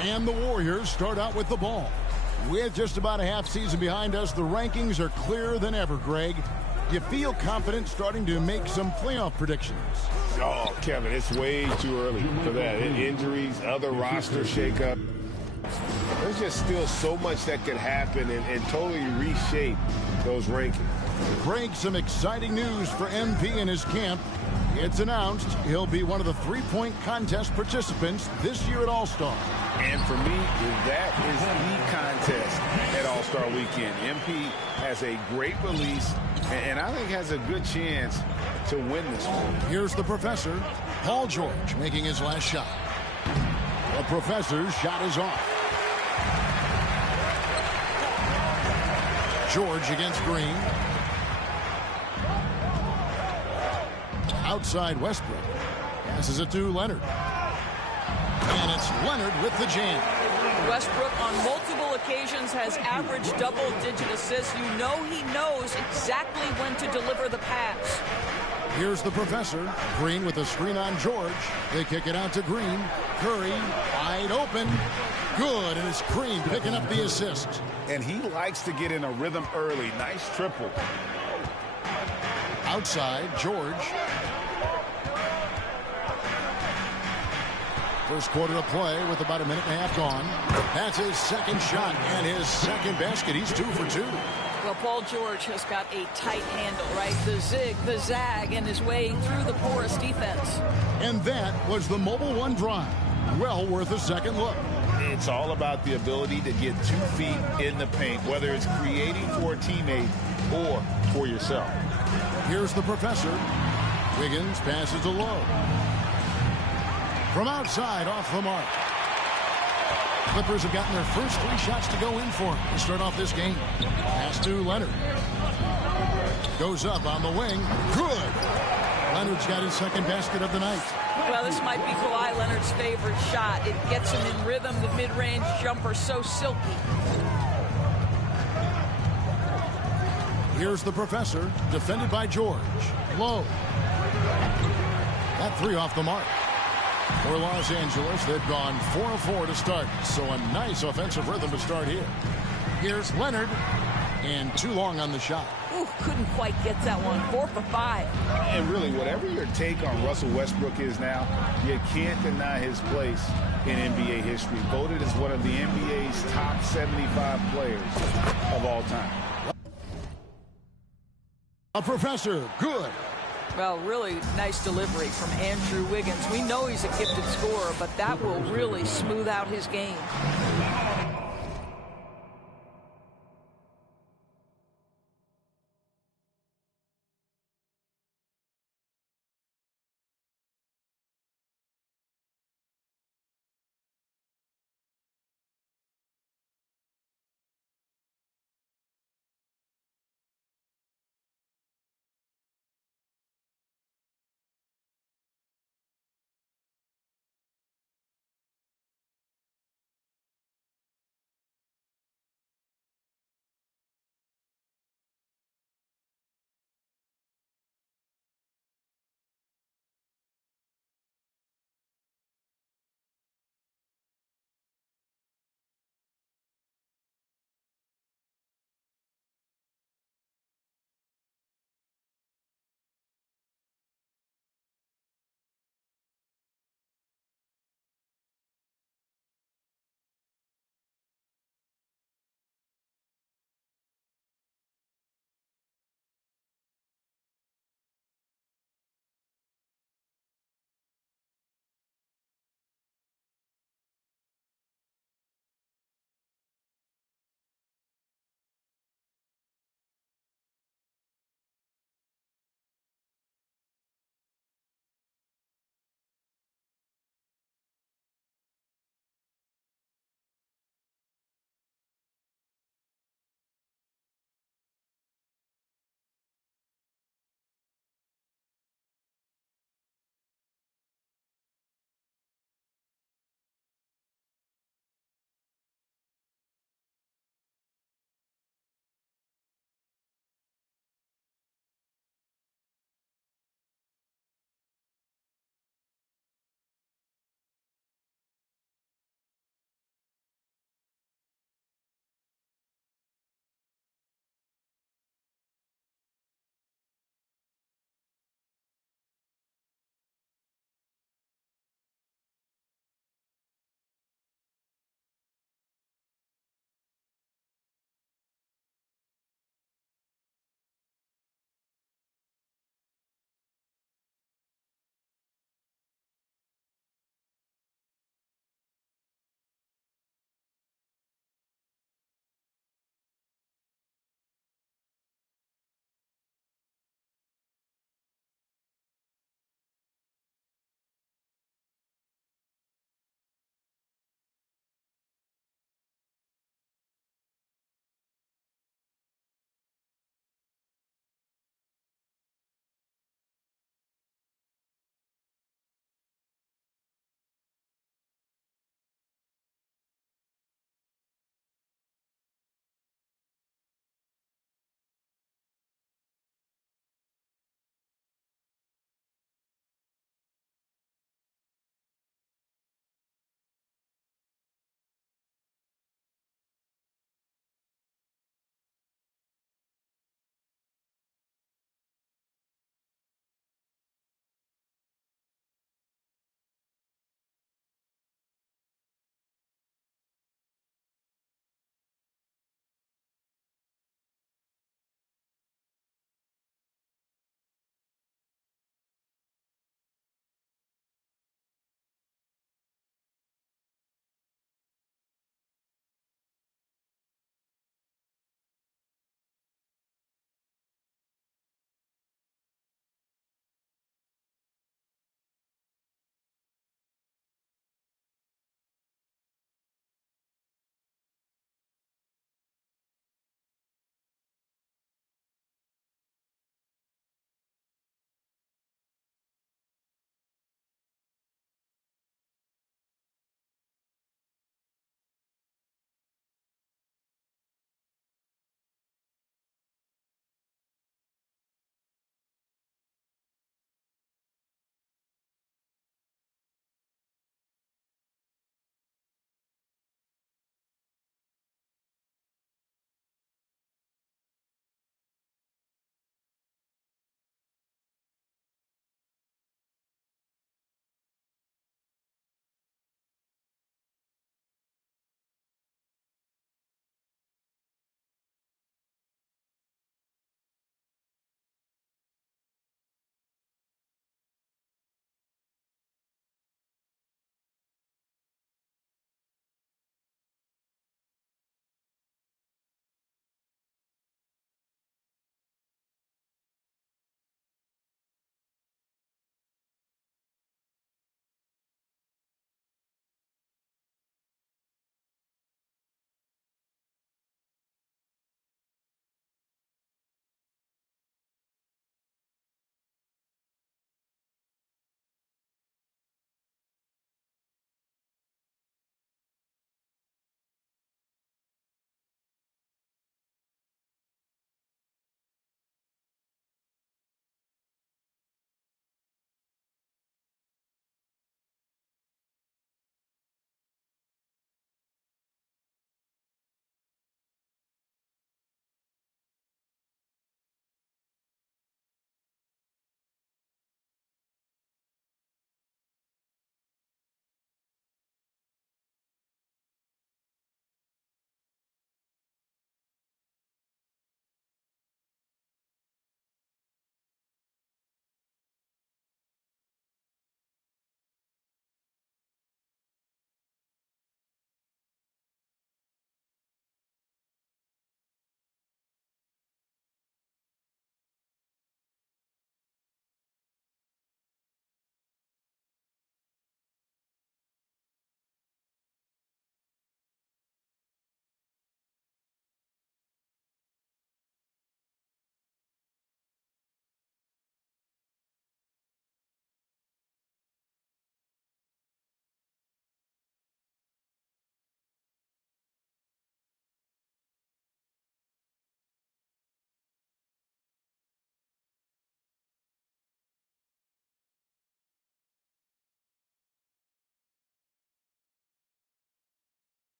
And the Warriors start out with the ball. With just about a half season behind us, the rankings are clearer than ever, Greg. You feel confident starting to make some playoff predictions? Oh, Kevin, it's way too early for that. Injuries, other roster shakeup. There's just still so much that could happen and totally reshape those rankings. Greg, some exciting news for MP and his camp. It's announced he'll be one of the three-point contest participants this year at All-Star. And for me, that is the contest at All-Star Weekend. MP has a great release and I think has a good chance to win this one. Here's the professor, Paul George, making his last shot. The professor's shot is off. George against Green. Outside Westbrook. Passes it to Leonard. And it's Leonard with the jam. Westbrook on multiple occasions has averaged double-digit assists. You know he knows exactly when to deliver the pass. Here's the professor. Green with a screen on George. They kick it out to Green. Curry wide open. Good, and it's Green picking up the assist. And he likes to get in a rhythm early. Nice triple. Outside, George. First quarter of play with about a minute and a half gone. That's his second shot and his second basket. He's 2 for 2. Well, Paul George has got a tight handle, right? The zig, the zag, and his way through the porous defense. And that was the Mobile One drive. Well worth a second look. It's all about the ability to get 2 feet in the paint, whether it's creating for a teammate or for yourself. Here's the professor. Wiggins passes to Lowe. From outside, off the mark. Clippers have gotten their first 3 shots to go in for him to start off this game. Pass to Leonard. Goes up on the wing. Good. Leonard's got his second basket of the night. Well, this might be Kawhi Leonard's favorite shot. It gets him in rhythm. The mid-range jumper so silky. Here's the professor, defended by George. Lowe. That 3 off the mark. For Los Angeles, they've gone 4 of 4 to start. So a nice offensive rhythm to start here. Here's Leonard. And too long on the shot. Ooh, couldn't quite get that one. 4 for 5. And really, whatever your take on Russell Westbrook is now, you can't deny his place in NBA history. Voted as one of the NBA's top 75 players of all time. A professor, good. Well, really nice delivery from Andrew Wiggins. We know he's a gifted scorer, but that will really smooth out his game.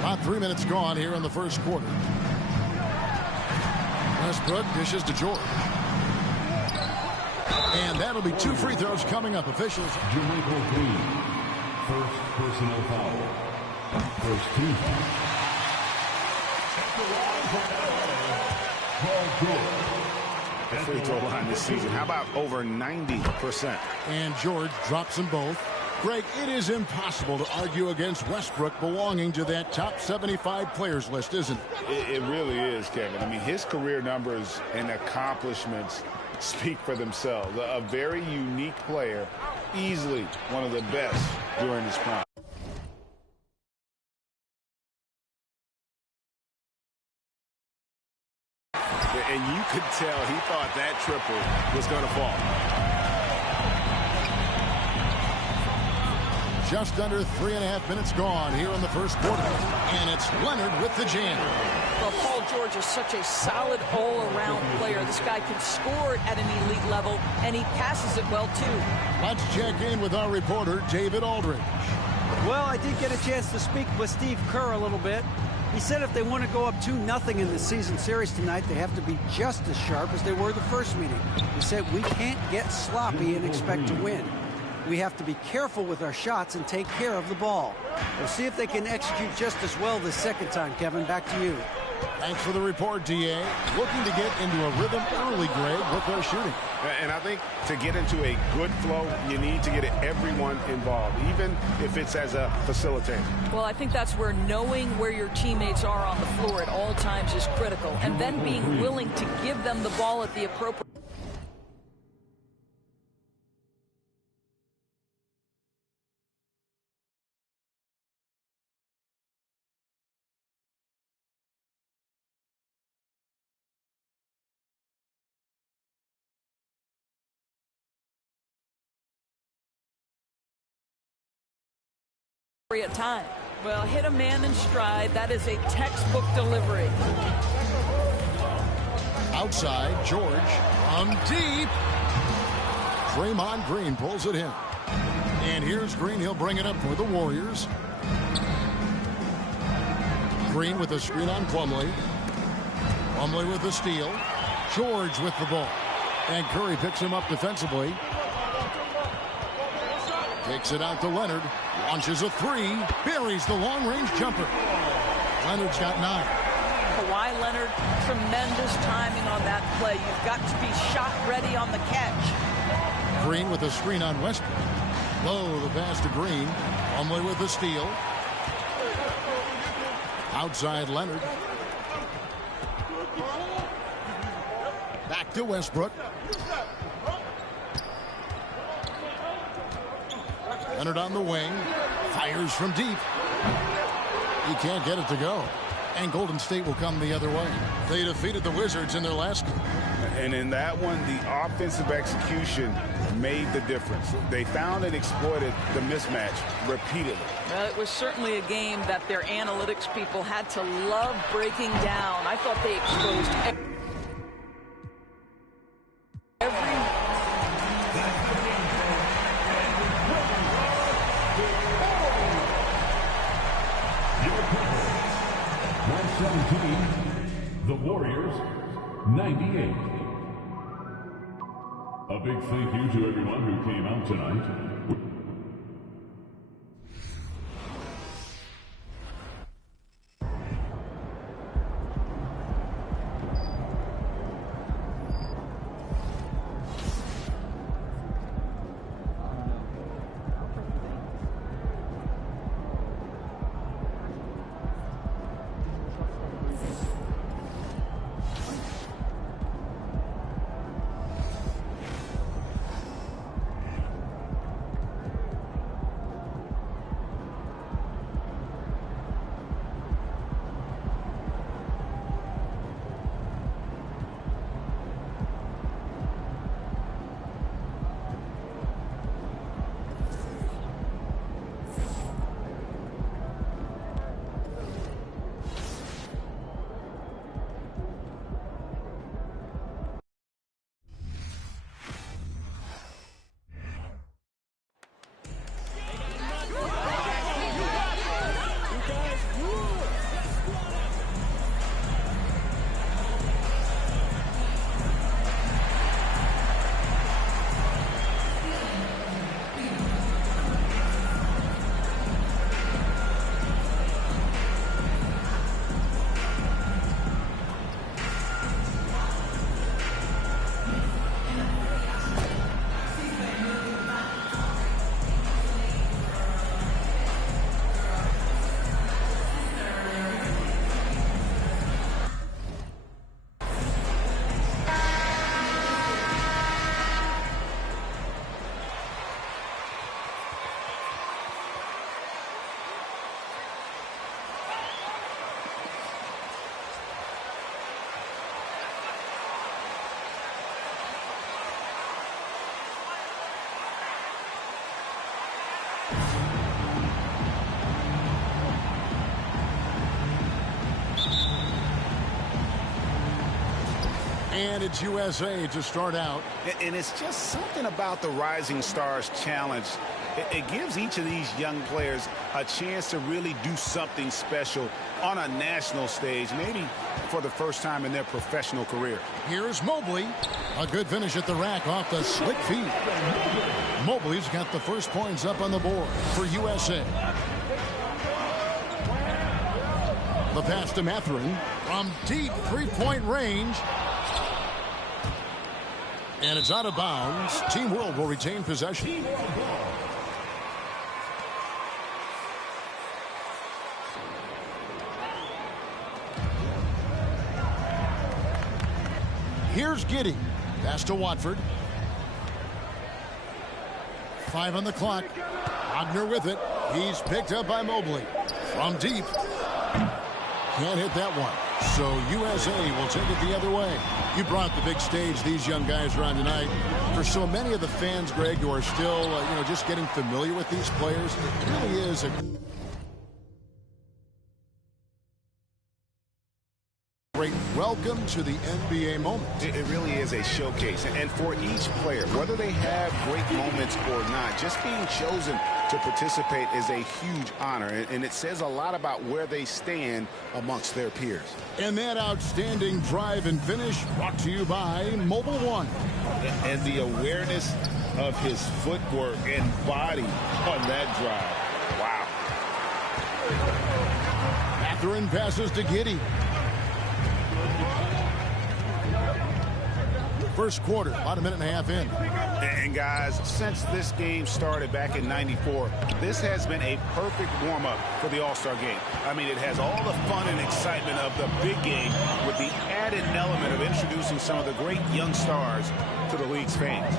About 3 minutes gone here in the first quarter. Westbrook dishes to George. And that'll be 2 free throws coming up. Officials. JaMychal Green, first personal foul. First team foul. Paul George. The free throw line this season. How about over 90%? And George drops them both. Greg, it is impossible to argue against Westbrook belonging to that top 75 players list, isn't it? It really is, Kevin. I mean, his career numbers and accomplishments speak for themselves. A very unique player, easily one of the best during his prime. And you could tell he thought that triple was going to fall. Just under 3.5 minutes gone here in the first quarter. And it's Leonard with the jam. Well, Paul George is such a solid all-around player. This guy can score at an elite level, and he passes it well, too. Let's check in with our reporter, David Aldridge. Well, I did get a chance to speak with Steve Kerr a little bit. He said if they want to go up 2-0 in the season series tonight, they have to be just as sharp as they were the first meeting. He said we can't get sloppy and expect to win. We have to be careful with our shots and take care of the ball. We'll see if they can execute just as well this second time. Kevin, back to you. Thanks for the report, D.A. Looking to get into a rhythm early, Greg, with their shooting. And I think to get into a good flow, you need to get everyone involved, even if it's as a facilitator. Well, I think that's where knowing where your teammates are on the floor at all times is critical, and then being willing to give them the ball at the appropriate. At time. Well, hit a man in stride. That is a textbook delivery. Outside, George on deep. Draymond Green pulls it in. And here's Green. He'll bring it up for the Warriors. Green with a screen on Plumlee. Plumlee with the steal. George with the ball. And Curry picks him up defensively. Takes it out to Leonard. Launches a three. Buries the long-range jumper. Leonard's got 9. Kawhi Leonard, tremendous timing on that play. You've got to be shot ready on the catch. Green with a screen on Westbrook. Low the pass to Green. Plumlee with the steal. Outside Leonard. Back to Westbrook. Leonard on the wing. Fires from deep. He can't get it to go. And Golden State will come the other way. They defeated the Wizards in their last game. And in that one, the offensive execution made the difference. They found and exploited the mismatch repeatedly. Well, it was certainly a game that their analytics people had to love breaking down. I thought they exposed every The Warriors, 98. A big thank you to everyone who came out tonight. And it's USA to start out. And it's just something about the Rising Stars Challenge. It gives each of these young players a chance to really do something special on a national stage, maybe for the first time in their professional career. Here's Mobley. A good finish at the rack off the slick feet. Mobley's got the first points up on the board for USA. The pass to Mathurin from deep three-point range. And it's out of bounds. Team World will retain possession. Here's Giddey. Pass to Watford. 5 on the clock. Wagner with it. He's picked up by Mobley. From deep. Can't hit that one. So USA will take it the other way. You brought the big stage these young guys are on tonight. For so many of the fans, Greg, who are still, just getting familiar with these players, it really is a great welcome to the NBA moment. It really is a showcase. And for each player, whether they have great moments or not, just being chosen to participate is a huge honor. And it says a lot about where they stand amongst their peers. And that outstanding drive and finish brought to you by Mobile One. And the awareness of his footwork and body on that drive. Wow. Mathurin passes to Giddey. First quarter, about a minute and a half in. And guys, since this game started back in '94, this has been a perfect warm-up for the All-Star game. I mean, it has all the fun and excitement of the big game with the added element of introducing some of the great young stars to the league's fans.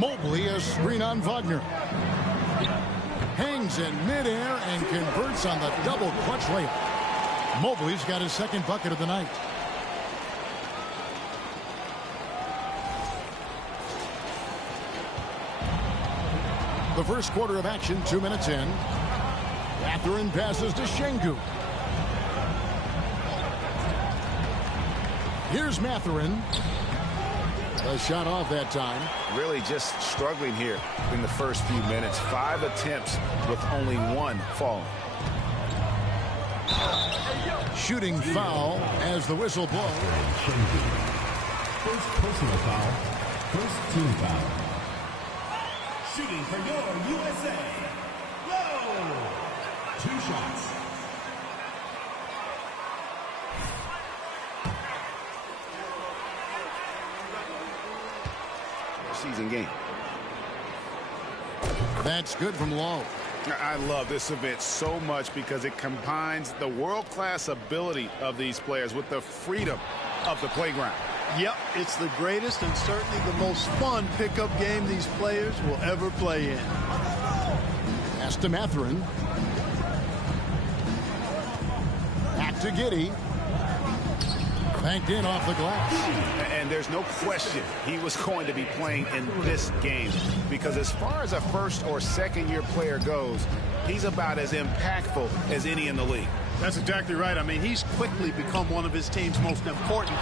Mobley, a screen on Wagner. Hangs in midair and converts on the double clutch layup. Mobley's got his second bucket of the night. The first quarter of action, 2 minutes in. Mathurin passes to Şengün. Here's Mathurin. A shot off that time. Really just struggling here in the first few minutes. 5 attempts with only 1 falling. Shooting foul as the whistle blows. First personal foul. First team foul. Shooting for your USA. Low. 2 shots. Season game. That's good from Lowe. I love this event so much because it combines the world-class ability of these players with the freedom of the playground. Yep, it's the greatest and certainly the most fun pickup game these players will ever play in. Pass to Mathurin. Back to Giddey. Banked in off the glass. And there's no question he was going to be playing in this game because as far as a first or second year player goes, he's about as impactful as any in the league. That's exactly right. I mean, he's quickly become one of his team's most important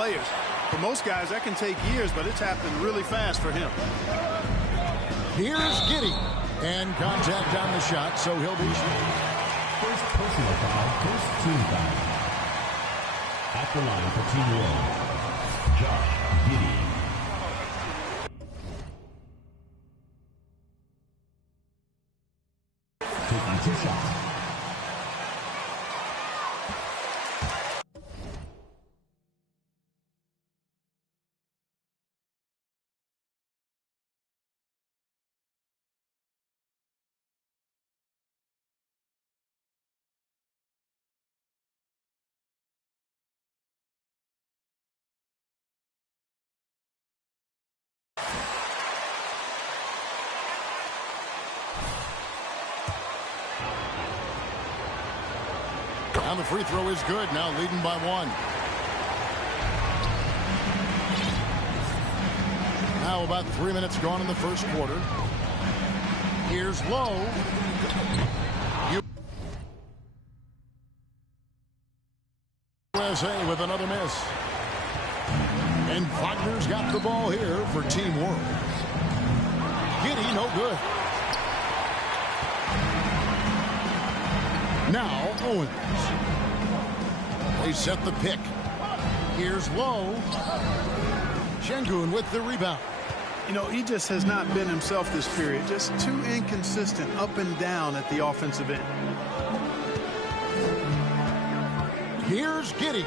players. For most guys, that can take years, but it's happened really fast for him. Here's Giddey. And contact on the shot, so he'll be First personal foul, first team foul. At the line for Team 1, Josh Giddey. Taking 2 shots. And the free throw is good, now leading by 1. Now about 3 minutes gone in the first quarter. Here's Lowe. USA with another miss. And Wagner's got the ball here for Team World. Giddey, no good. Now Owens. They set the pick. Here's Lowe. Şengün with the rebound. You know, he just has not been himself this period. Just too inconsistent up and down at the offensive end. Here's Giddey.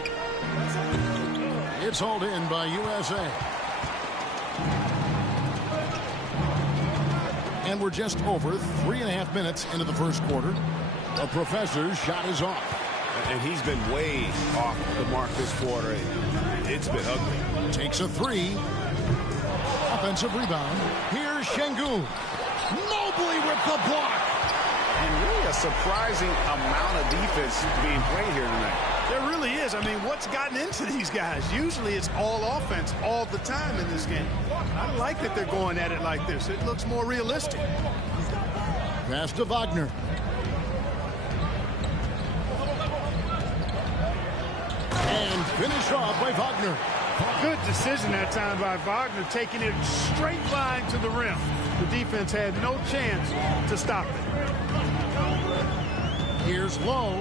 It's hauled in by USA. And we're just over 3.5 minutes into the first quarter. The professor's shot is off. And he's been way off the mark this quarter. It's been ugly. Takes a 3. Offensive rebound. Here's Şengün. Mobley with the block. And really a surprising amount of defense being played here tonight. There really is. I mean, what's gotten into these guys? Usually it's all offense all the time in this game. I like that they're going at it like this. It looks more realistic. Pass to Wagner. And finish off by Wagner. Good decision that time by Wagner, taking it straight line to the rim. The defense had no chance to stop it. Here's Lowe.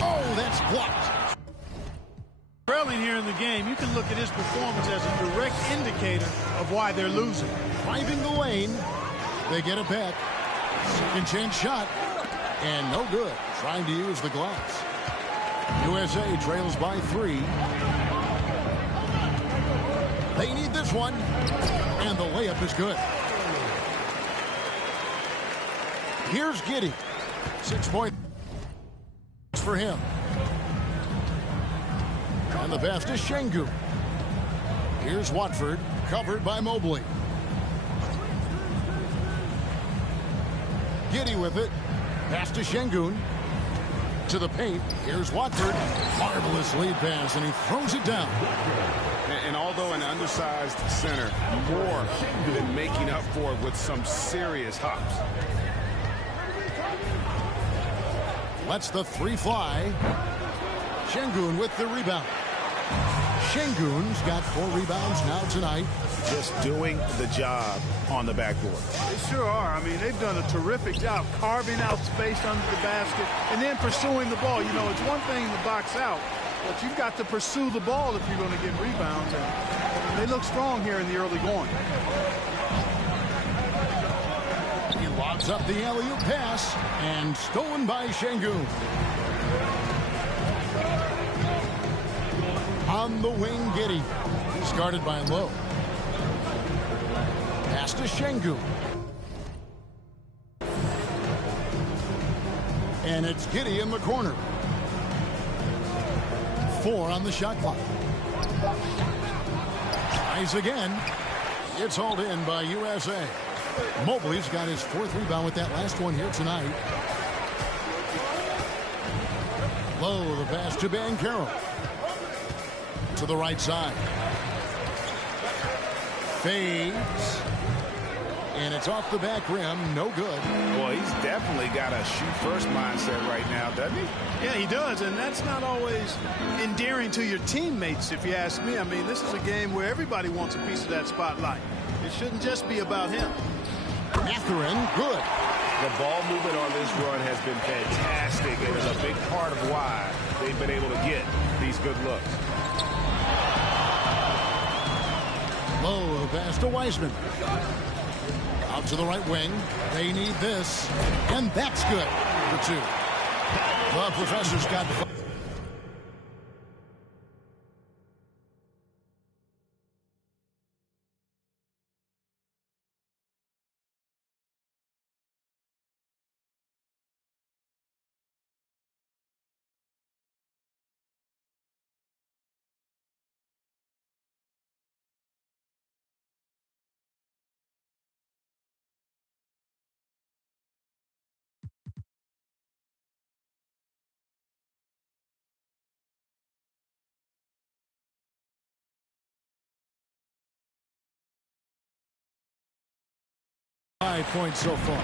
Oh, that's blocked. Trailing here in the game, you can look at his performance as a direct indicator of why they're losing. Driving the lane. They get it back. Second chance shot. And no good. Trying to use the glass. USA trails by 3. They need this one. And the layup is good. Here's Giddey. 6 points for him. And the pass to Şengün. Here's Watford, covered by Mobley. Giddey with it. Pass to Şengün. To the paint. Here's Watford. Marvelous lead pass, and he throws it down. And although an undersized center, more than making up for it with some serious hops. Lets the 3 fly. Şengün with the rebound. Şengün's got 4 rebounds now tonight. Just doing the job on the backboard. They sure are. I mean, they've done a terrific job carving out space under the basket and then pursuing the ball. You know, it's one thing to box out, but you've got to pursue the ball if you're going to get rebounds. And they look strong here in the early going. He lobs up the alley-oop pass and stolen by Şengün. On the wing, Giddey. He's guarded by Lowe. Pass to Şengün. And it's Giddey in the corner. 4 on the shot clock. Tries again. It's hauled in by USA. Mobley's got his 4th rebound with that last one here tonight. Lowe, the pass to Banchero. To the right side. Fades. And it's off the back rim. No good. Well, he's definitely got a shoot-first mindset right now, doesn't he? Yeah, he does, and that's not always endearing to your teammates, if you ask me. I mean, this is a game where everybody wants a piece of that spotlight. It shouldn't just be about him. Mathurin, good. The ball movement on this run has been fantastic, and is a big part of why they've been able to get these good looks. Low pass to Wiseman. Out to the right wing. They need this. And that's good for two. The Professor's got 5 points so far.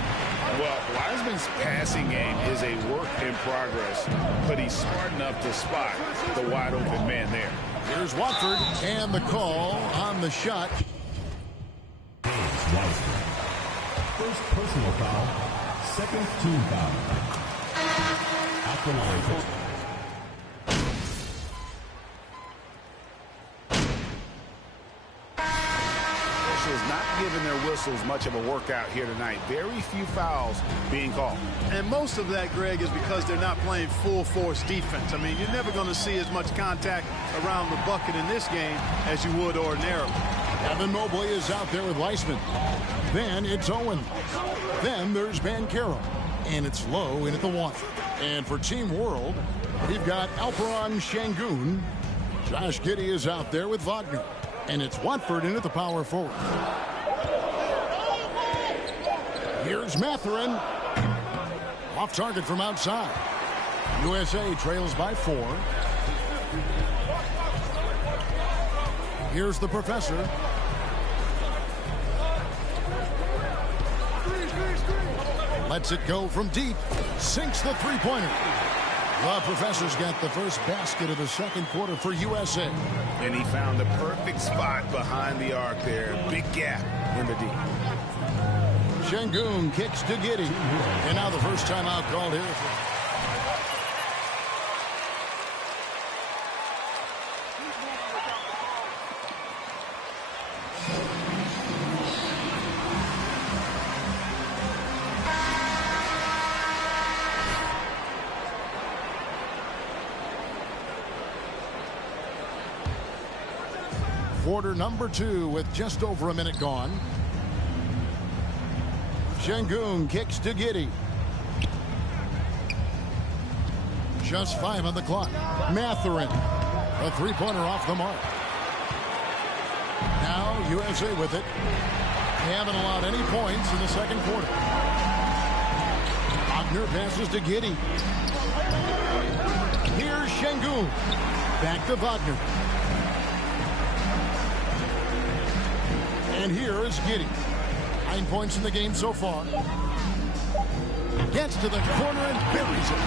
Well, Wiseman's passing game is a work in progress, but he's smart enough to spot the wide open man there. Here's Watford, and the call on the shot. James Wiseman. First personal foul, second team foul. At the line for Is not giving their whistles much of a workout here tonight. Very few fouls being called. And most of that, Greg, is because they're not playing full force defense. I mean, you're never going to see as much contact around the bucket in this game as you would ordinarily. Evan Mobley is out there with Weissman. Then it's Owen. Then there's Banchero. And it's Low in at the one. And for Team World, we've got Alperen Şengün. Josh Giddey is out there with Wagner. And it's Watford in at the power forward. Here's Mathurin. Off target from outside. USA trails by 4. Here's the Professor. Lets it go from deep. Sinks the three-pointer. The Professor's got the first basket of the second quarter for USA. And he found the perfect spot behind the arc there. Big gap in the deep. Şengün kicks to Giddey. And now the first timeout called here. Quarter number 2 with just over a minute gone. Şengün kicks to Giddey. Just 5 on the clock. Mathurin. A three-pointer off the mark. Now USA with it. They haven't allowed any points in the second quarter. Wagner passes to Giddey. Here's Şengün. Back to Wagner. And here is Giddey. 9 points in the game so far. Gets to the corner and buries it.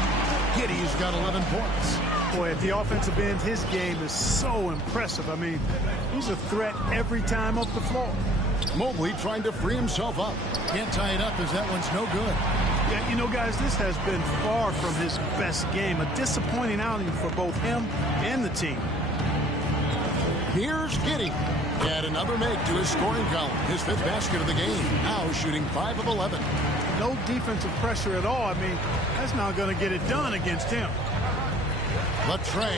Giddey's got 11 points. Boy, at the offensive end, his game is so impressive. I mean, he's a threat every time up the floor. Mobley trying to free himself up. Can't tie it up as that one's no good. Yeah, you know, guys, this has been far from his best game. A disappointing outing for both him and the team. Here's Giddey. Add another make to his scoring column. His 5th basket of the game. Now shooting 5 of 11. No defensive pressure at all. I mean, that's not going to get it done against him. Latre.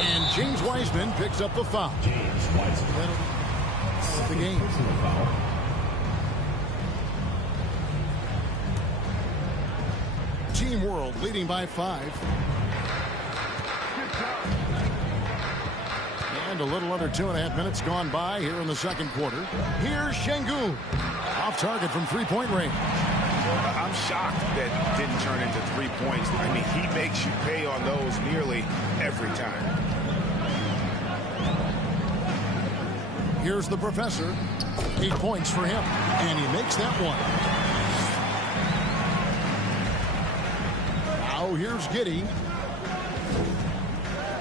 And James Wiseman picks up the foul. James Wiseman. The game. Foul. Team World leading by 5. And a little under 2.5 minutes gone by here in the second quarter. Here's Şengün. Off target from three-point range. I'm shocked that didn't turn into 3 points. I mean, he makes you pay on those nearly every time. Here's the Professor. 8 points for him, and he makes that one. Now here's Giddey.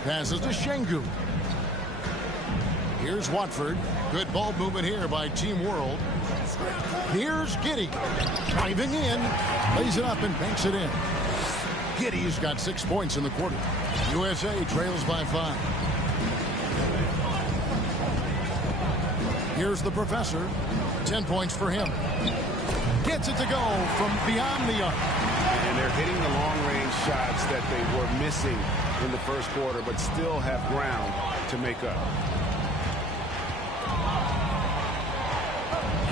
Passes to Şengün. Here's Watford. Good ball movement here by Team World. Here's Giddey. Driving in. Lays it up and banks it in. Giddey's got 6 points in the quarter. USA trails by 5. Here's the Professor. 10 points for him. Gets it to go from beyond the arc. And they're hitting the long-range shots that they were missing in the first quarter, but still have ground to make up.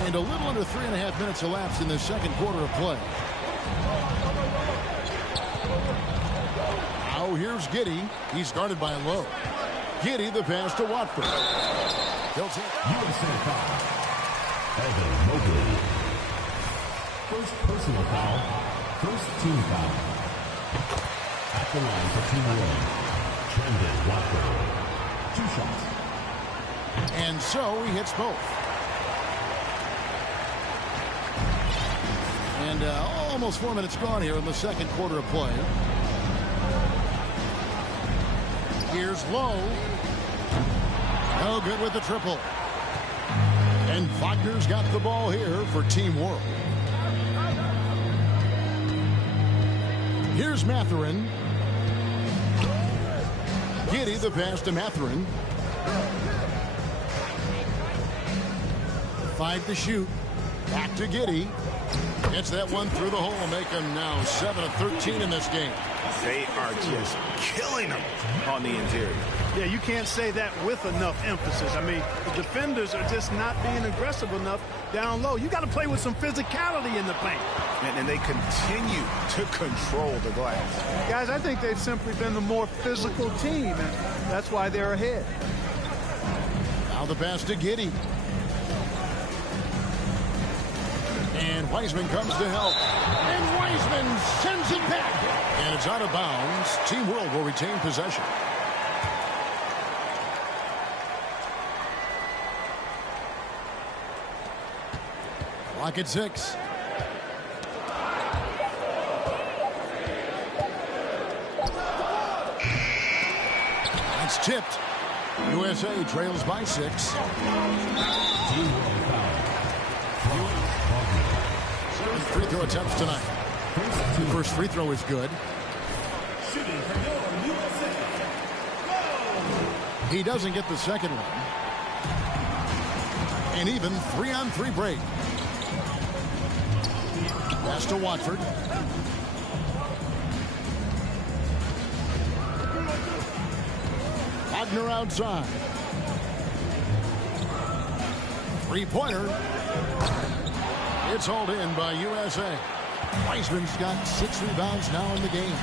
And a little under 3.5 minutes elapsed in the second quarter of play. Now here's Giddey. He's guarded by Lowe. Giddey, the pass to Watford. He'll take USA foul. Evan Mobley. First personal foul. First team foul. At the line for Team World, Trendon Watford. 2 shots. And so he hits both. And almost 4 minutes gone here in the second quarter of play. Here's Lowe. No good with the triple. And Wagner's got the ball here for Team World. Here's Mathurin. Giddey, the pass to Mathurin. 5 to shoot. Back to Giddey. Gets that one through the hole, make him now 7 of 13 in this game. They are just killing them on the interior. Yeah, you can't say that with enough emphasis. I mean, the defenders are just not being aggressive enough down low. You got to play with some physicality in the paint. And they continue to control the glass. Guys, I think they've simply been the more physical team, and that's why they're ahead. Now the pass to Giddey. And Wiseman comes to help. And Wiseman sends it back. And it's out of bounds. Team World will retain possession. Clock at 6. It's tipped. USA trails by 6. Team World foul. Free throw attempts tonight. First free throw is good. He doesn't get the second one. An even 3-on-3 break. Pass to Watford. Wagner outside. Three-pointer. It's hauled in by USA. Wiseman's got 6 rebounds now in the game.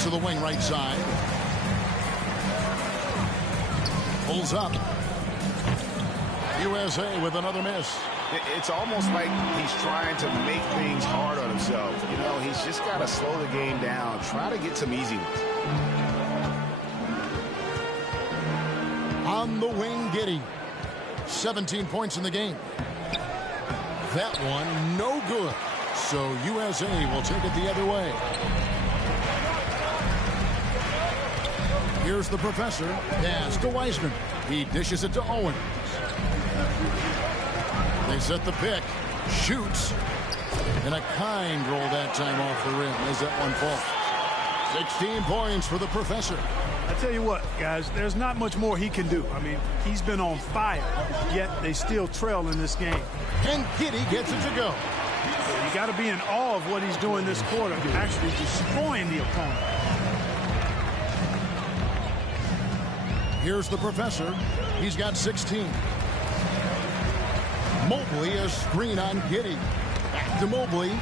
To the wing right side. Pulls up. USA with another miss. It's almost like he's trying to make things hard on himself. You know, he's just got to slow the game down. Try to get some easy ones. On the wing, Giddey. 17 points in the game. That one, no good. So USA will take it the other way. Here's the Professor. Pass to Wiseman. He dishes it to Owens. They set the pick. Shoots. And a kind roll that time off the rim as that one falls. 16 points for the Professor. I tell you what, guys, there's not much more he can do. I mean, he's been on fire, yet they still trail in this game. And Giddey gets it to go. You got to be in awe of what he's doing this quarter, actually destroying the opponent. Here's the Professor. He's got 16. Mobley, a screen on Giddey. Back to Mobley.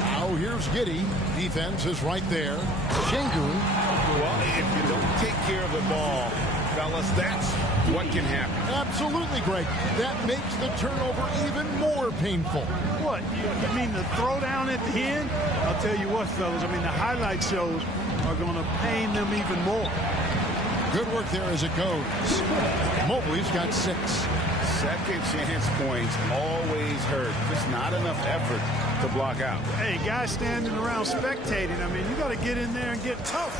Now here's Giddey. Defense is right there. Şengün. Well, if you don't take care of the ball, fellas, that's what can happen. Absolutely, Greg. That makes the turnover even more painful. What? You mean the throwdown at the end? I'll tell you what, fellas. I mean, the highlight shows are going to pain them even more. Good work there as it goes. Mobley's got 6. Second chance points always hurt. Just not enough effort to block out. Hey, guys standing around spectating. I mean, you got to get in there and get tough.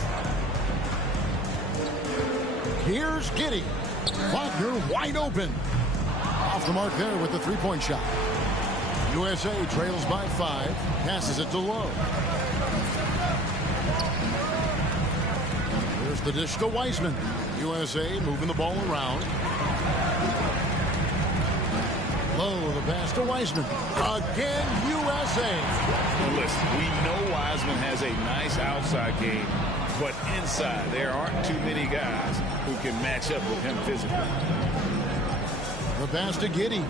Here's Giddey. Wagner wide open. Off the mark there with the three-point shot. USA trails by 5. Passes it to Lowe. Here's the dish to Wiseman. USA moving the ball around. Lowe, the pass to Wiseman. Again, USA. Well, listen, we know Wiseman has a nice outside game, but inside there aren't too many guys who can match up with him physically. The pass to Giddey.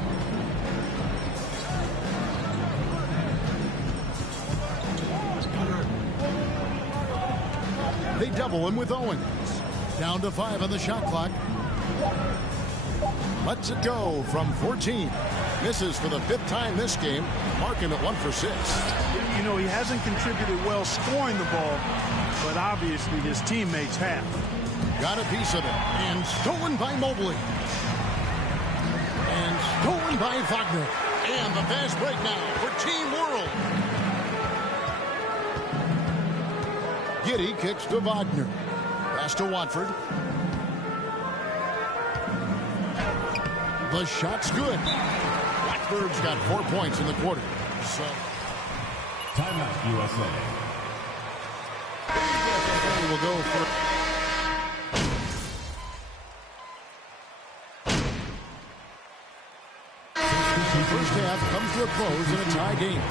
They double him with Owens. Down to 5 on the shot clock. Lets it go from 14. Misses for the 5th time this game. Marking at 1 for 6. You know, he hasn't contributed well scoring the ball, but obviously his teammates have. Got a piece of it. And stolen by Mobley. And stolen by Wagner. And the fast break now for Team World. Giddey kicks to Wagner. Pass to Watford. The shot's good. Watford's got 4 points in the quarter. So, Timeout, USA. will go for... First half comes to a close in a tie game.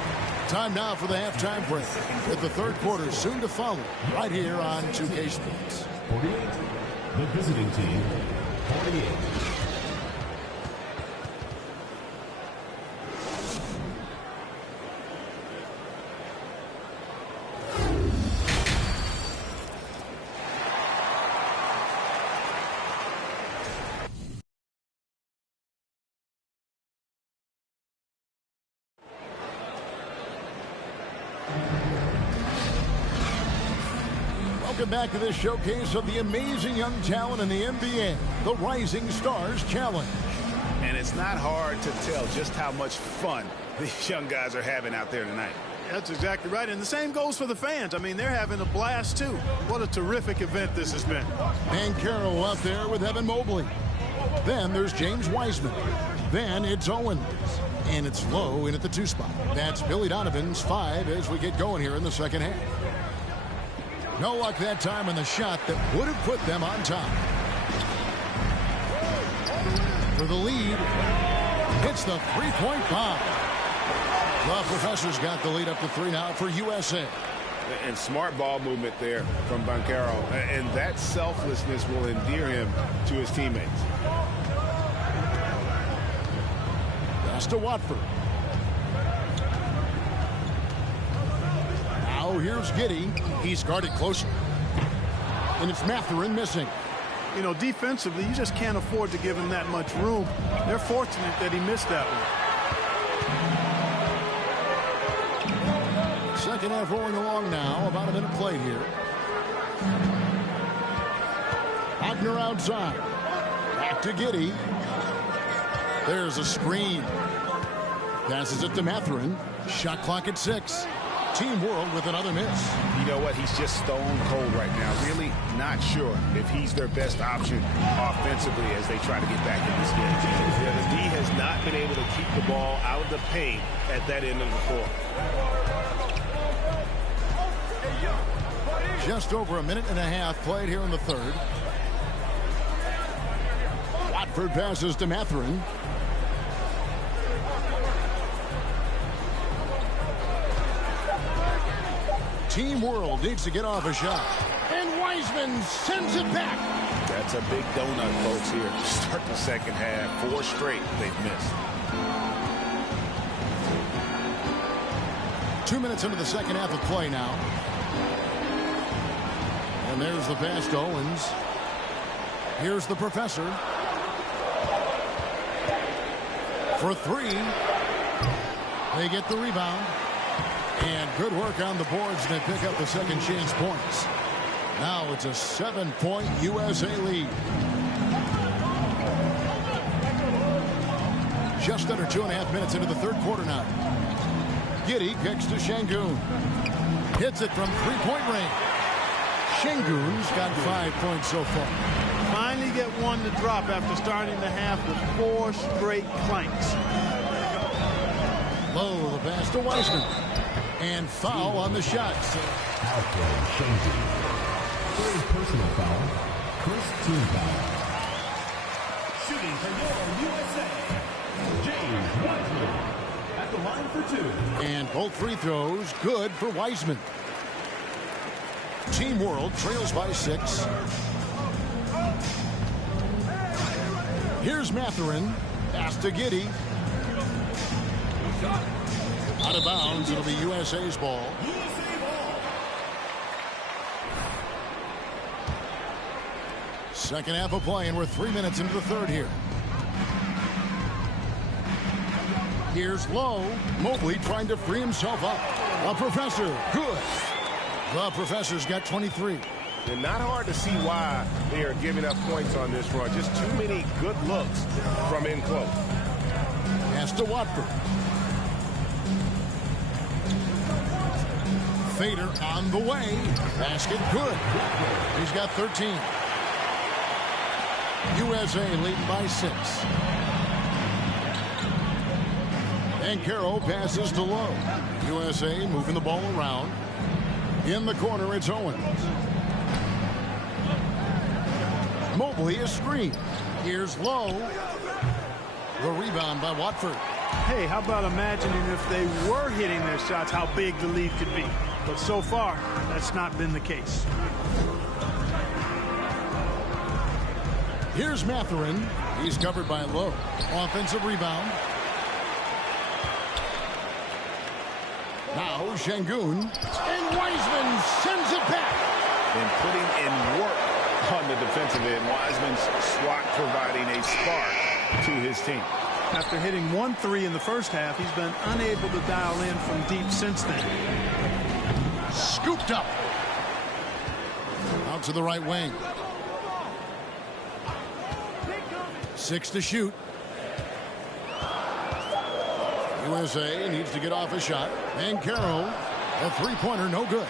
Time now for the halftime break, with the third quarter soon to follow, right here on 2K Sports. 48. The visiting team, 48. Welcome back to this showcase of the amazing young talent in the NBA, the Rising Stars Challenge. And it's not hard to tell just how much fun these young guys are having out there tonight. That's exactly right. And the same goes for the fans. I mean, they're having a blast, too. What a terrific event this has been. Banchero out there with Evan Mobley. Then there's James Wiseman. Then it's Owens. And it's Lowe in at the 2 spot. That's Billy Donovan's 5 as we get going here in the second half. No luck that time on the shot that would have put them on top. For the lead, hits the three-point bomb. The Professor's got the lead up to 3 now for USA. And smart ball movement there from Banchero. And that selflessness will endear him to his teammates. Pass to Watford. Now here's Giddey. He's guarded closer. And it's Mathurin missing. You know, defensively, you just can't afford to give him that much room. They're fortunate that he missed that one. Second half rolling along now. About a minute played here. Wagner outside. Back to Giddey. There's a screen. Passes it to Mathurin. Shot clock at 6. Team World with another miss. You know what? He's just stone cold right now. Really not sure if he's their best option offensively as they try to get back in this game. Yeah, the D has not been able to keep the ball out of the paint at that end of the court. Just over a minute and a half played here in the third. Watford passes to Mathurin. Team World needs to get off a shot. And Wiseman sends it back. That's a big donut, folks, here. Start the second half. 4 straight they've missed. 2 minutes into the second half of play now. And there's the pass to Owens. Here's the Professor. For 3. They get the rebound. And good work on the boards to pick up the second chance points. Now it's a 7-point USA lead. Just under 2.5 minutes into the third quarter now. Giddey kicks to Şengün. Hits it from three-point range. Şengün's got 5 points so far. Finally get one to drop after starting the half with 4 straight clanks. Low, the pass to Wiseman. And foul on the shot. Foul play, Şengün. Third personal foul. First team foul. Shooting for your USA. James Wiseman at the line for 2. And both free throws good for Wiseman. Team World trails by 6. Here's Mathurin. Pass to Giddey. Out of bounds. It'll be USA's ball. Second half of play, and we're 3 minutes into the third here. Here's Lowe. Mobley trying to free himself up. The Professor, good. The Professor's got 23. And not hard to see why they are giving up points on this run. Just too many good looks from in close. Pass to Watford. Fader on the way. Basket good. He's got 13. USA leading by 6. And Carroll passes to Lowe. USA moving the ball around. In the corner, it's Owens. Mobley a screen. Here's Lowe. The rebound by Watford. Hey, how about imagining if they were hitting their shots, how big the lead could be. But so far, that's not been the case. Here's Mathurin. He's covered by Lowe. Offensive rebound. Now Şengün. And Wiseman sends it back. And putting in work on the defensive end. Wiseman's swat providing a spark to his team. After hitting 1 3 in the first half, he's been unable to dial in from deep since then. Scooped up. Out to the right wing. 6 to shoot. USA needs to get off a shot. And Carroll, a three-pointer, no good.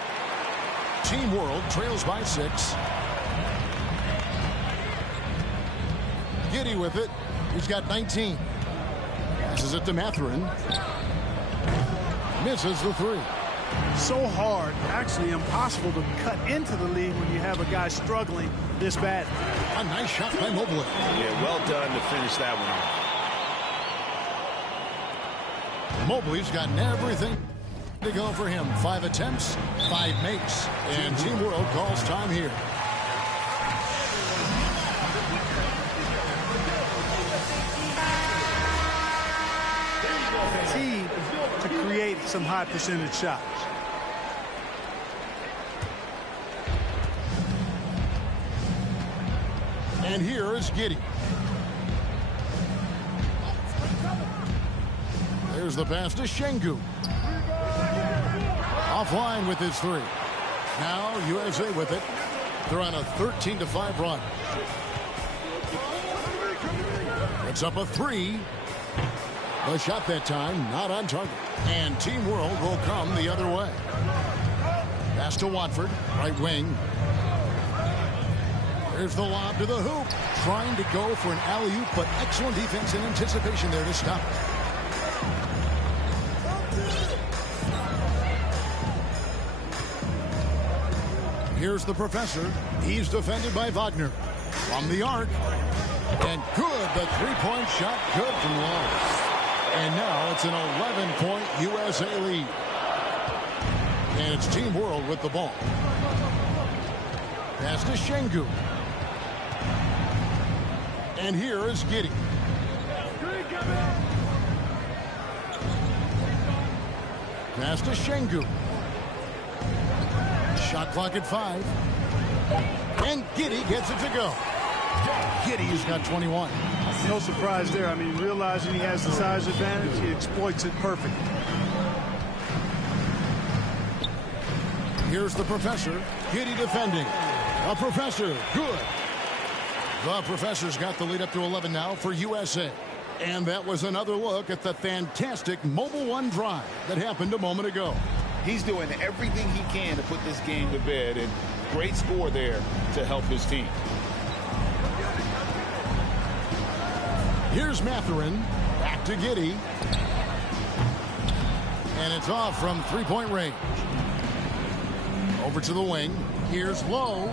Team World trails by 6. Giddey with it. He's got 19. Passes it to Mathurin. Misses the 3. So hard, actually impossible to cut into the lead when you have a guy struggling this bad. A nice shot by Mobley. Yeah, well done to finish that one off. Mobley's gotten everything to go for him. 5 attempts, 5 makes. And Team World calls time here. Team to create some high percentage shots. And here is Giddey. There's the pass to Şengün. Offline with his 3. Now USA with it. They're on a 13-5 run. It's up a 3. The shot that time not on target. And Team World will come the other way. Pass to Watford, right wing. There's the lob to the hoop. Trying to go for an alley-oop, but excellent defense and anticipation there to stop it. Here's the Professor. He's defended by Wagner. From the arc. And good. The three-point shot good from Lowe. And now it's an 11-point USA lead. And it's Team World with the ball. Pass to Şengün. And here is Giddey. Pass to Şengün. Shot clock at 5. And Giddey gets it to go. Giddey's got 21. No surprise there. I mean, realizing he has the size advantage, he exploits it perfectly. Here's the Professor. Giddey defending. The Professor, good. The Professor's got the lead up to 11 now for USA. And that was another look at the fantastic Mobile One drive that happened a moment ago. He's doing everything he can to put this game to bed, and great score there to help his team. Here's Mathurin. Back to Giddey. And it's off from three-point range. Over to the wing. Here's Lowe.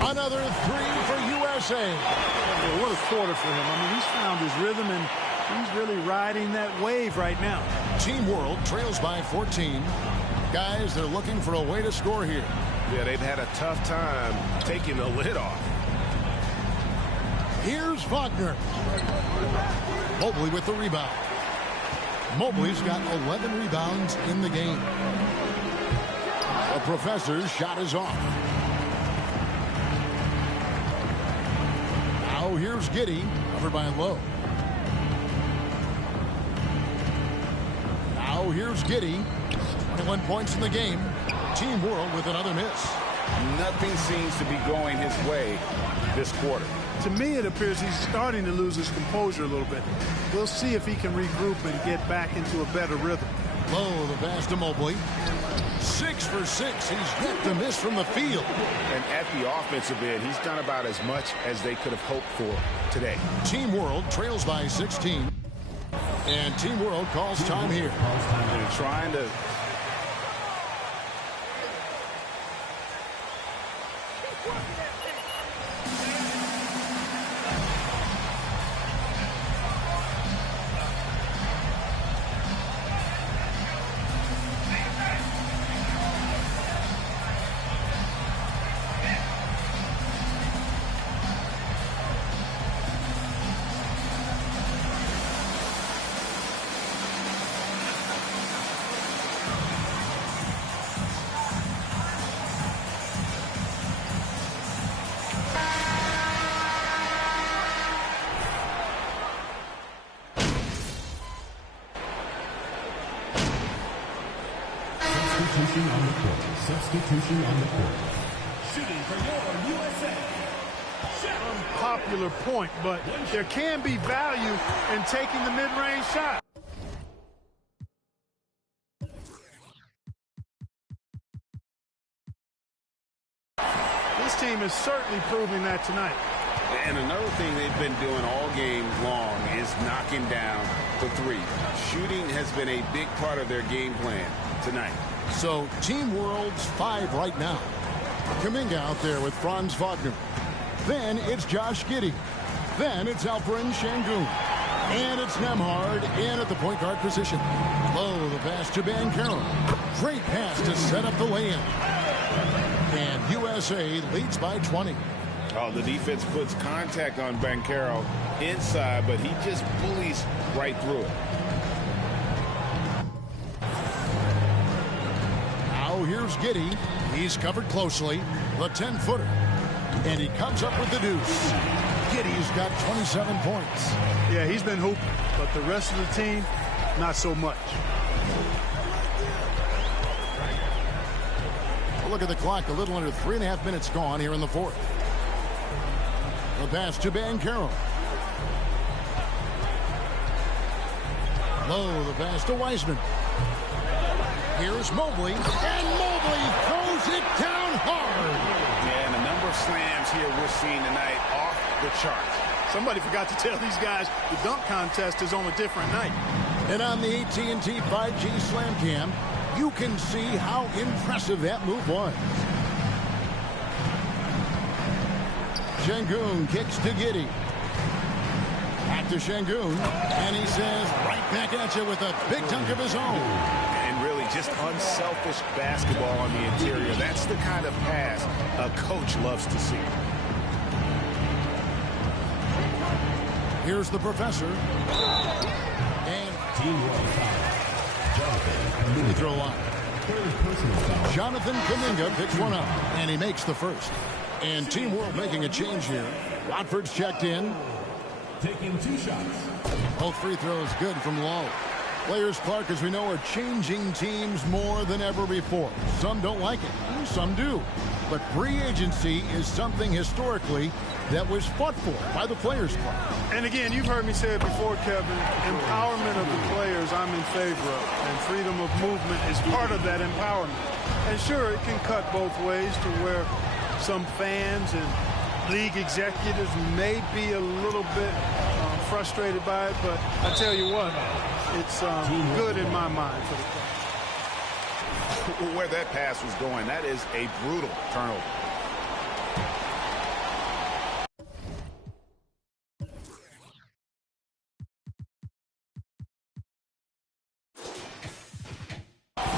Another three for USA. Yeah, what a quarter for him. I mean, he's found his rhythm, and he's really riding that wave right now. Team World trails by 14. Guys, they're looking for a way to score here. Yeah, they've had a tough time taking the lid off. Here's Wagner. Mobley with the rebound. Mobley's got 11 rebounds in the game. The Professor's shot is off. Now here's Giddey, covered by Lowe. Now here's Giddey. 21 points in the game. Team World with another miss. Nothing seems to be going his way this quarter. To me, it appears he's starting to lose his composure a little bit. We'll see if he can regroup and get back into a better rhythm. Lowe, the pass to Mobley. 6 for 6. He's yet to miss from the field. And at the offensive end, he's done about as much as they could have hoped for today. Team World trails by 16. And Team World calls time here. They're trying to... Substitution on the court. Shooting for your USA. Unpopular point, but there can be value in taking the mid-range shot. This team is certainly proving that tonight. And another thing they've been doing all game long is knocking down the three. Shooting has been a big part of their game plan tonight. So Team World's 5 right now. Kuminga out there with Franz Wagner. Then it's Josh Giddey. Then it's Alperen Sengun. And it's Nembhard in at the point guard position. Low the pass to Banchero. Great pass to set up the lay-in. And USA leads by 20. Oh, the defense puts contact on Banchero inside, but he just bullies right through it. Now here's Giddey. He's covered closely. The 10-footer. And he comes up with the deuce. Giddey's got 27 points. Yeah, he's been hooping, but the rest of the team, not so much. Well, look at the clock. A little under 3.5 minutes gone here in the fourth. The pass to Banchero. Low the pass to Wiseman. Here's Mobley. And Mobley throws it down hard. Yeah, and the number of slams here we're seeing tonight off the charts. Somebody forgot to tell these guys the dunk contest is on a different night. And on the AT&T 5G Slam Cam, you can see how impressive that move was. Sengun kicks to Giddey. Back to Sengun. And he says, right back at you with a big dunk of his own. And really just unselfish basketball on the interior. That's the kind of pass a coach loves to see. Here's the Professor. And Team World foul. free throw line. Third personal foul. Jonathan Kuminga picks one up, and he makes the first. And Team World making a change here. Watford's checked in. Taking 2 shots. Both free throws good from Lowe. Players, Clark, as we know, are changing teams more than ever before. Some don't like it, some do. But free agency is something historically that was fought for by the Players Club. And again, you've heard me say it before, Kevin, empowerment of the players I'm in favor of, and freedom of movement is part of that empowerment. And sure, it can cut both ways to where some fans and league executives may be a little bit frustrated by it, but I tell you what, it's good in my mind for the club. Where that pass was going, that is a brutal turnover.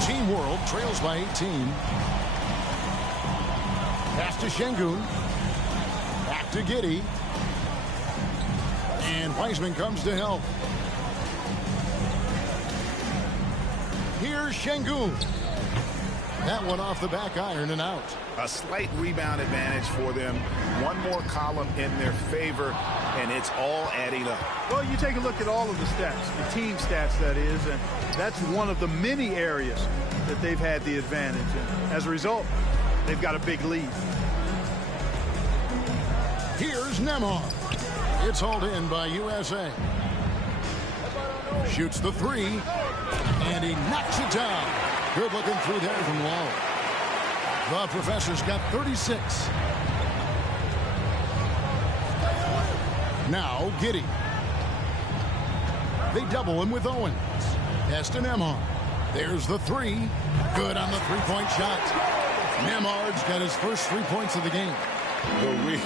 Team World trails by 18. Pass to Şengün. Back to Giddey. And Wiseman comes to help. Here's Şengün. That one off the back iron and out. A slight rebound advantage for them. One more column in their favor, and it's all adding up. Well, you take a look at all of the stats, the team stats, that is, and that's one of the many areas that they've had the advantage. And as a result, they've got a big lead. Here's Nembhard. It's hauled in by USA. Shoots the three, and he knocks it down. Good looking through there from Lowe. The Professor's got 36. Now Giddey. They double him with Owens. Pass to Nembhard. There's the three. Good on the three-point shot. Nembhard's got his first 3 points of the game. The real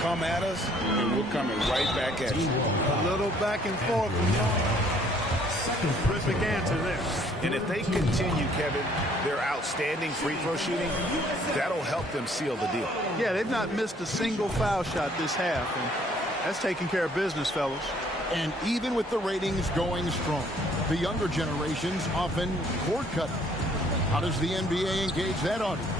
come at us, and we're coming right back at you. A little back and forth from y'all. Terrific answer there. And if they continue, Kevin, their outstanding free throw shooting, that'll help them seal the deal. Yeah, they've not missed a single foul shot this half, and that's taking care of business, fellas. And even with the ratings going strong, the younger generations often cord cutting. How does the NBA engage that audience?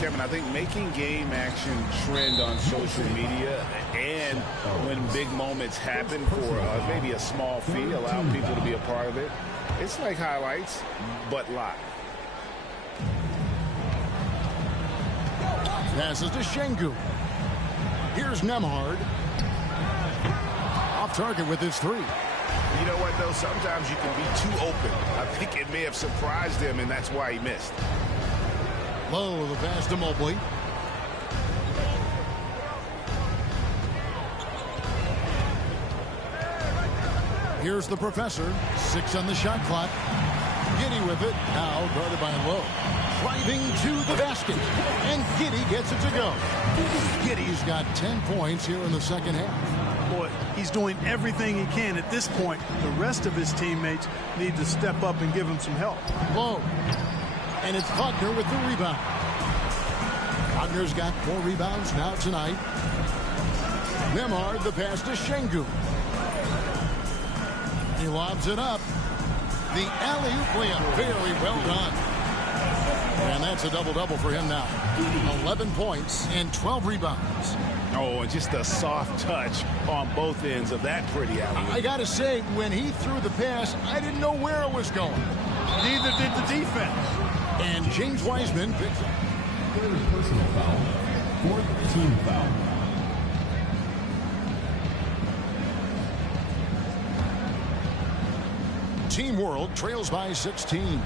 Kevin, I think making game action trend on social media, and when big moments happen for maybe a small fee, allow people to be a part of it. It's like highlights, but live. Passes to Şengün. Here's Nembhard. Off target with his three. You know what, though? Sometimes you can be too open. I think it may have surprised him, and that's why he missed. Low the pass to Mobley. Here's the Professor. 6 on the shot clock. Giddey with it. Now guarded by Lowe. Driving to the basket. And Giddey gets it to go. Giddey's got 10 points here in the second half. Boy, he's doing everything he can at this point. The rest of his teammates need to step up and give him some help. Lowe. And it's Wagner with the rebound. Wagner's got 4 rebounds now tonight. Nembhard the pass to Şengün. He lobs it up. The alley-oop layup. Very well done. And that's a double-double for him now. 11 points and 12 rebounds. Oh, and just a soft touch on both ends of that pretty alley-oop. I got to say, when he threw the pass, I didn't know where it was going. Neither did the defense. And James Wiseman picks up. Third personal foul. Fourth team foul. Team World trails by 16.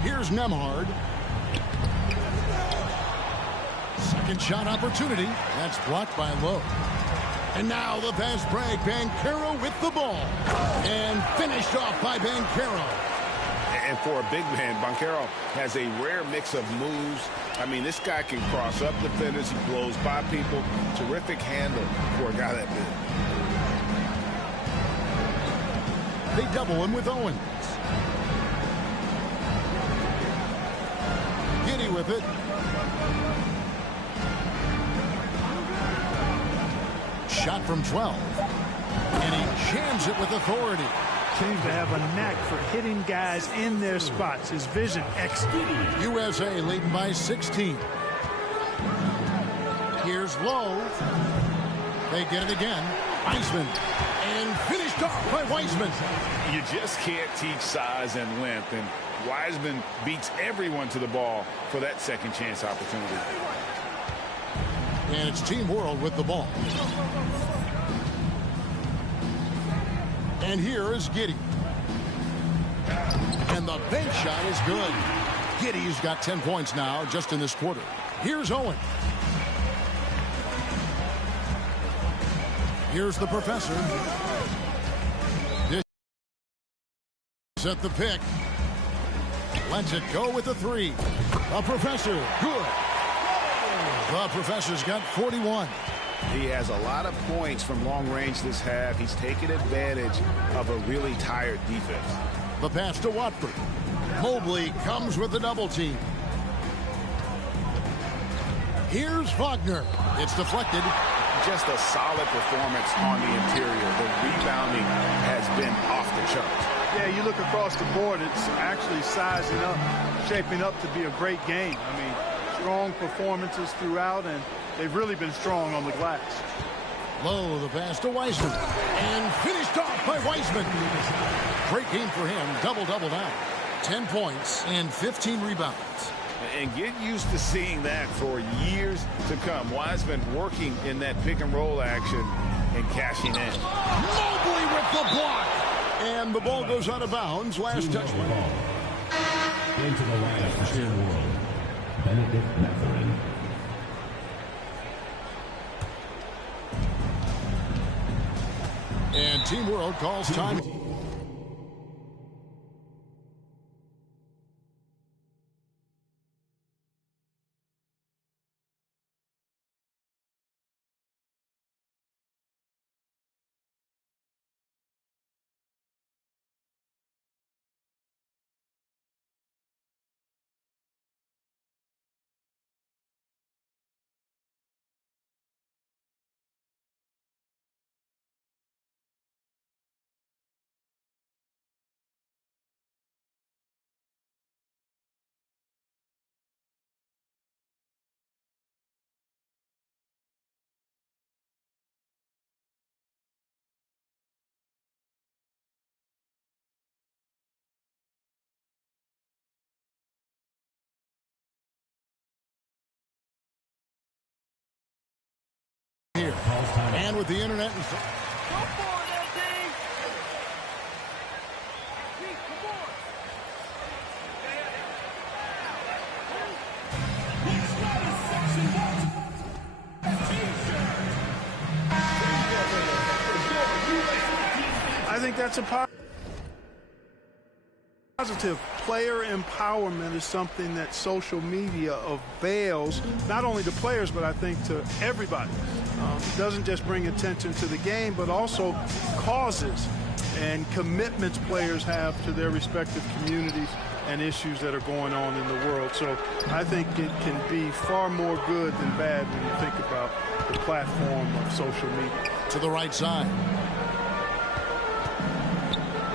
Here's Nembhard. Second shot opportunity. That's blocked by Lowe. And now the fast break. Banchero with the ball. And finished off by Banchero. And for a big man, Banchero has a rare mix of moves. I mean, this guy can cross up defenders. He blows by people. Terrific handle for a guy that big. They double him with Owens. Giddey with it. Shot from 12. And he jams it with authority. Seems to have a knack for hitting guys in their spots. His vision excellent. USA leading by 16. Here's Lowe. They get it again. Wiseman. And finished off by Wiseman. You just can't teach size and length, and Wiseman beats everyone to the ball for that second chance opportunity. And it's Team World with the ball. And here is Giddey. And the bank shot is good. Giddey's got 10 points now just in this quarter. Here's Owen. Here's the professor. This at the pick. Lets it go with the three. The professor, good. The professor's got 41. He has a lot of points from long range this half. He's taken advantage of a really tired defense. The pass to Watford. Mobley comes with the double team. Here's Wagner. It's deflected. Just a solid performance on the interior. The rebounding has been off the charts. Yeah, you look across the board, it's actually sizing up, shaping up to be a great game. I mean, strong performances throughout, and they've really been strong on the glass. Low, the pass to Wiseman. And finished off by Wiseman. Great game for him. Double-double now. 10 points and 15 rebounds. And get used to seeing that for years to come. Wiseman working in that pick-and-roll action and cashing in. Mobley with the block. And the ball goes out of bounds. Last touch. Into the line for Team World, Benedict Mathurin. And Team World calls time. Here. And with the internet. Go for it, LD. Come on. I think that's a positive. Player empowerment is something that social media avails, not only to players, but I think to everybody. It doesn't just bring attention to the game, but also causes and commitments players have to their respective communities and issues that are going on in the world. So I think it can be far more good than bad when you think about the platform of social media. To the right side.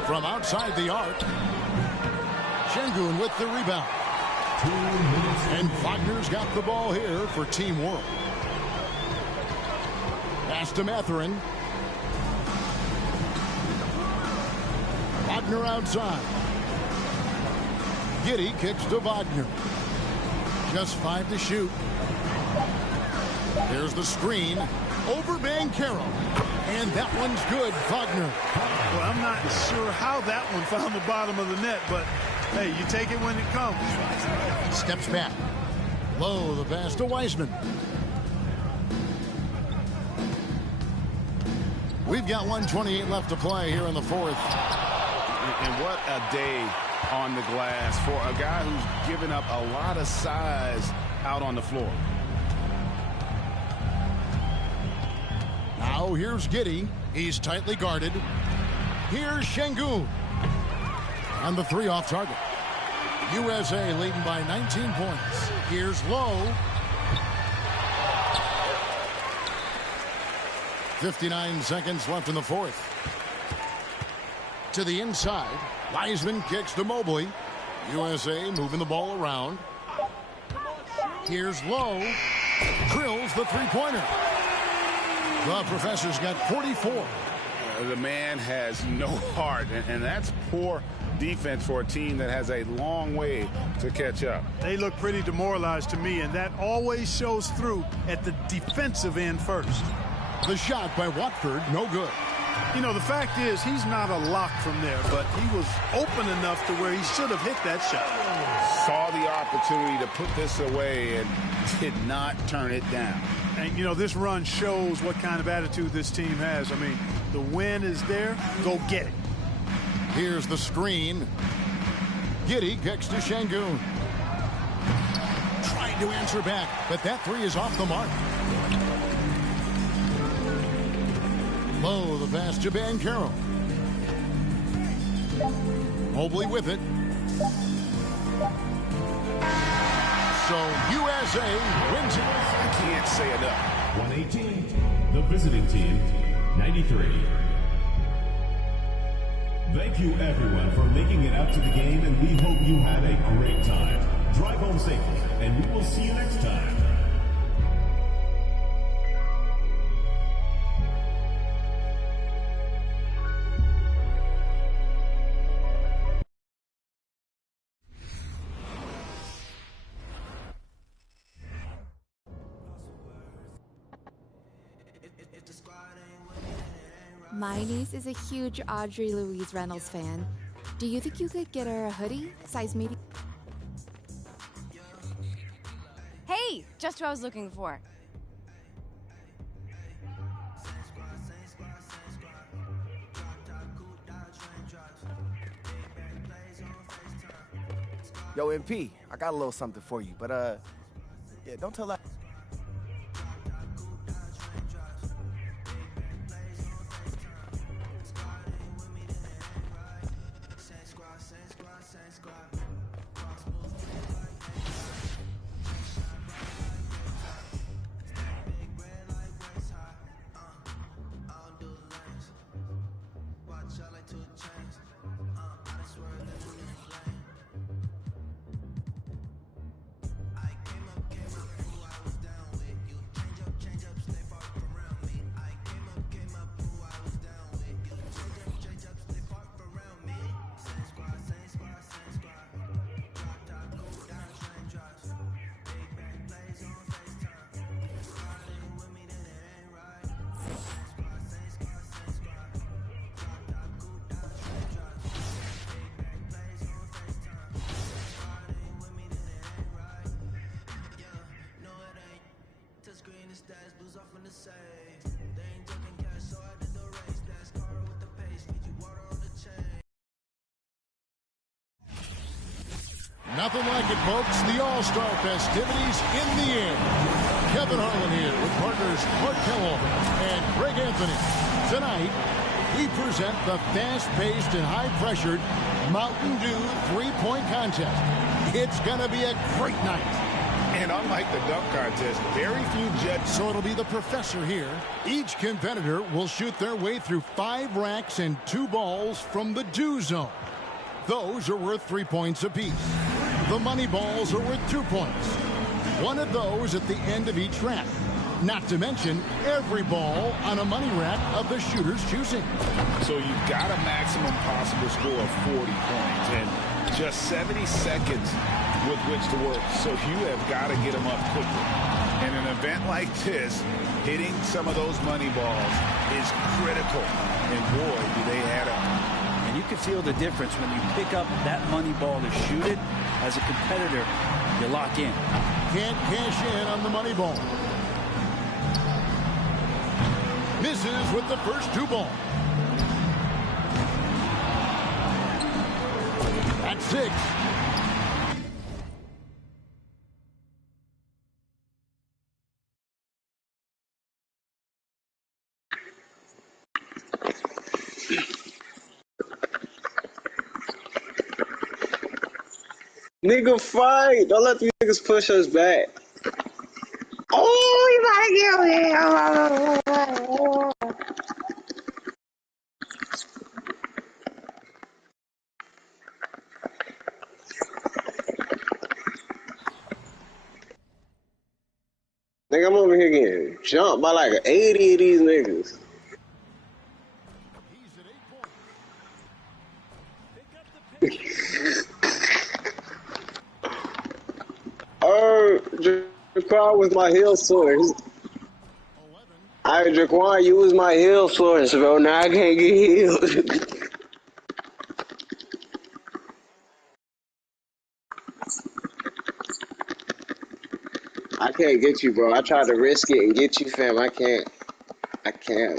From outside the arc. Şengün with the rebound. And Wagner's got the ball here for Team World. Pass to Mathurin. Wagner outside. Giddey kicks to Wagner. Just 5 to shoot. There's the screen. Over Banchero. And that one's good, Wagner. Well, I'm not sure how that one found the bottom of the net, but hey, you take it when it comes. Steps back. Low, the pass to Wiseman. We've got 1:28 left to play here in the fourth. And what a day on the glass for a guy who's given up a lot of size out on the floor. Now here's Giddey. He's tightly guarded. Here's Şengün. And the three off target. USA leading by 19 points. Here's Low. 59 seconds left in the fourth. To the inside. Wiseman kicks to Mobley. USA moving the ball around. Here's Low. Drills the three-pointer. The professor's got 44. The man has no heart, and that's poor defense for a team that has a long way to catch up. They look pretty demoralized to me, and that always shows through at the defensive end first. The shot by Watford, no good. You know, the fact is he's not a lock from there, but he was open enough to where he should have hit that shot. Saw the opportunity to put this away and did not turn it down. And, you know, this run shows what kind of attitude this team has. I mean, the win is there. Go get it. Here's the screen. Giddey kicks to Şengün. Trying to answer back, but that three is off the mark. Low, the pass to Banchero. Mobley with it. So USA wins it. I can't say enough. 118, the visiting team, 93. Thank you, everyone, for making it out to the game, and we hope you had a great time. Drive home safely, and we will see you next time. My niece is a huge Audrey Louise Reynolds fan. Do you think you could get her a hoodie, size medium? Hey, just who I was looking for. Yo, MP, I got a little something for you, but yeah, don't tell that. Nothing like it, folks. The All-Star festivities in the air. Kevin Harlan here with partners Mark Kellogg and Greg Anthony. Tonight, we present the fast-paced and high-pressured Mountain Dew three-point contest. It's going to be a great night. And unlike the dunk contest, very few judges. So it'll be the professor here. Each competitor will shoot their way through 5 racks and 2 balls from the Dew zone. Those are worth 3 points apiece. The money balls are worth 2 points. One of those at the end of each rack. Not to mention every ball on a money rack of the shooter's choosing. So you've got a maximum possible score of 40 points and just 70 seconds with which to work. So you have got to get them up quickly. In an event like this, hitting some of those money balls is critical. And boy, do they add up. And you can feel the difference when you pick up that money ball to shoot it. As a competitor, you lock in. Can't cash in on the money ball. Misses with the first 2 balls. That's 6. Nigga, fight! Don't let these niggas push us back. Oh, you gotta get me! Nigga, I'm over here getting jumped by like 80 of these niggas. He's at 8 points. bro. I was my heal source. Alright, Jaquan, you was my heal source, bro. Now I can't get healed. I can't get you, bro. I tried to risk it and get you, fam. I can't,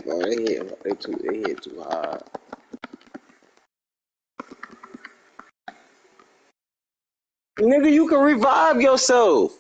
bro. They hit too hard. Nigga, you can revive yourself.